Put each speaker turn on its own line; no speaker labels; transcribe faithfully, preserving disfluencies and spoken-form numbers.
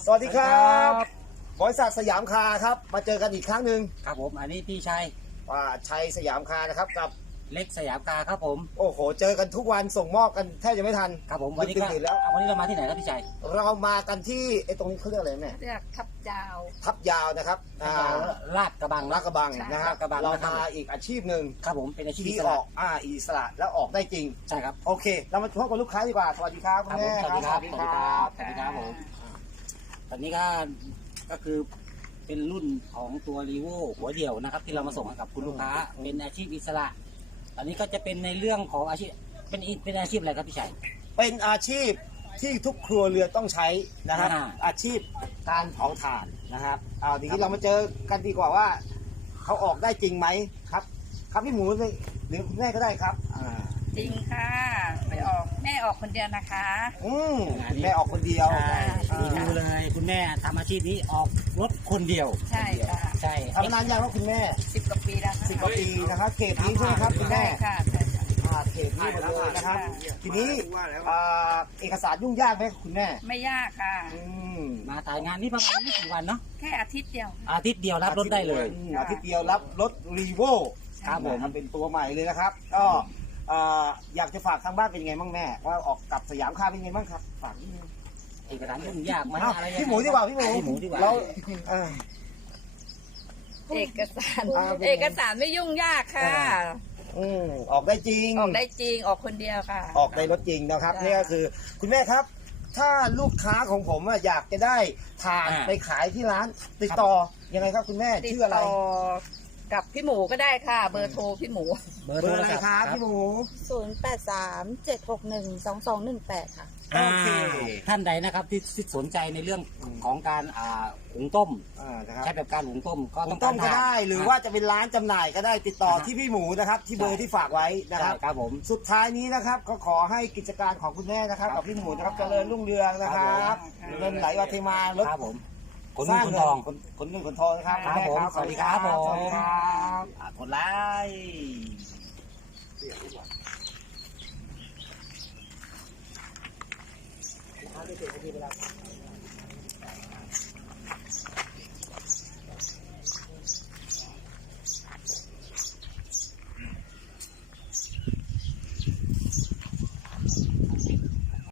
สวัสดีครับบริษัทสยามคาร์ครับมาเจอกันอีกครั้งหนึ่ง
ครับผมอันนี้พี่ชัย
อ่าชัยสยามคาร์นะครับกับ
เล็กสยามกาครับผม
โอ้โหเจอกันทุกวันส่งมอบกันแทบจะไม่ทัน
ครับผมวันนี้ก็
ตื่นๆแล้ว
วันนี้เรามาที่ไหนครับพี่ชัย
เรามากันที่ไอ้ตรงนี้เขาเรียกอะไรแม่
เรียกทับยาว
ทับยาวนะครับอ่า
ลาดกระบัง
ลาดกระบัง
ใช่
นะครับ
ลาดกระบัง
เรา
นะครับ
มาอีกอาชีพหนึ่ง
ครับผมเป็นอาชีพอิ
ที่
ส
อ
ระ
อกอ่าอิสระแล้วออกได้จริง
ใช่ครับ
โอเค เรามาพบกับลูกค้าดีกว่าสวัสดีครับคุ
ค
ณ
รับผ
แม่
มสวัสดีครับ
สวัสดีครับ
สวัสดีครับผมตอนนี้ก็ก็คือเป็นรุ่นของตัวรีโวหัวเดี่ยวนะครับ ที่เรามาส่งให้กับคุณลูกค้าเป็นอาชีพอิสระตอนนี้ก็จะเป็นในเรื่องของอาชีพเป็นเป็นอาชีพอะไรครับพี่ชัย
เป็นอาชีพที่ทุกครัวเรือนต้องใช้นะครับ
อ่า
อาชีพการเผาถ่านนะครับเอาทีนี้เรามาเจอกันดีกว่าว่าเขาออกได้จริงไหมครับ ครับพี่หมูหรือคุณแม่ก็ได้ครับอ่า
จริงค่ะไปออกแม่ออกคนเดียวนะคะ
อืมแม่ออกคนเดียว
ใช่
อ่า
ดูเลยคุณแม่ทำอาชีพนี้ออกรถคนเดียว
ใช่ค่ะ
ใช่
ทำนานยังครับคุณแม่
สิบกว่าปีแล้วค่ะ
สิบกว่าปีนะครับเขตนี้ใช่ไหมครับคุณ
ใช่
แม่
ค่ะใช่ค่ะ
อ่าเขตนี้หมดเลยนะครับ ทีนี้อ่าเอกสารยุ่งยากไหมคุณแม่
ไม่ยากค่ะ
อืม
มาถ่ายงานนี้ประมาณไม่กี่วันเนาะ
แค่อาทิตย์เดียว
อาทิตย์เดียวรับรถได้เลย
อืมอาทิตย์เดียวรับรถรีโว
ครับผม
ทำเป็นตัวใหม่เลยนะครับ ก็เอ่ออยากจะฝากทางบ้านเป็นยังไงบ้างแม่ ว่าออกกับสยามคาร์เป็นยังไงบ้างครับฝากนิดนึง
เอกสารยุ่งยากไหม
อ้าว
อะไรยังไง
พี่หมูดีกว่าพี่หมู
พี่หมูดีกว่า
เราเออ
เอกสาร
อ่าเป็นไง
เอกสารไม่ยุ่งยากค่ะ
อืมออกได้จริง
ออกได้จริงออกคนเดียวค่ะ
ออกได้รถจริงนะครับ
จ้ะ
นี่ก็คือคุณแม่ครับ ถ้าลูกค้าของผมอะอยากจะได้ถ่านไปขายที่ร้านติดต่อยังไงครับคุณแม่
ติด
ชื่ออะไร
ต่อกับพี่หมูก็ได้ค่ะ เบอร์โทรพี่หมู
เบอร์
เบ
โท
อร์
ร
อะไร
ศัพท์
ครับพี่หมู
ศูนย์แปดสามเจ็ดหกหนึ่งสองสองหนึ่งแปดค่ะ
โอเค
ท่านใดนะครับที่ที่สนใจในเรื่องของการอ่าหุงต้ม
อ่านะครับ
ใช้แบบการหุงต้มก็
ผ
ต้อ
ม
ง
ต้
กาม ร
ก็
ทาน
ได้หรือว่าจะเป็นร้านจำหน่ายก็ได้ติดต่อ
อ่าฮะ
ที่พี่หมูนะครับ ที่เบอร์ที่ฝากไว้นะ
ใช่
ครับ
ครับผม
สุดท้ายนี้นะครับก็ขอให้กิจการของคุณแม่นะครับกับพี่หมูนะครับเจริญรุ่งเรืองนะครับเงินไหลมาเทมารถ
ครับผมขน
ส
เงิ
ร้าง
นขน
เงิ
ทอง
ขนขนเงินขนทองนะครับ
ครับ
ณแม่
ผมสวัสดีครับผม
สวัสดีครับ
อ่ากดไลค์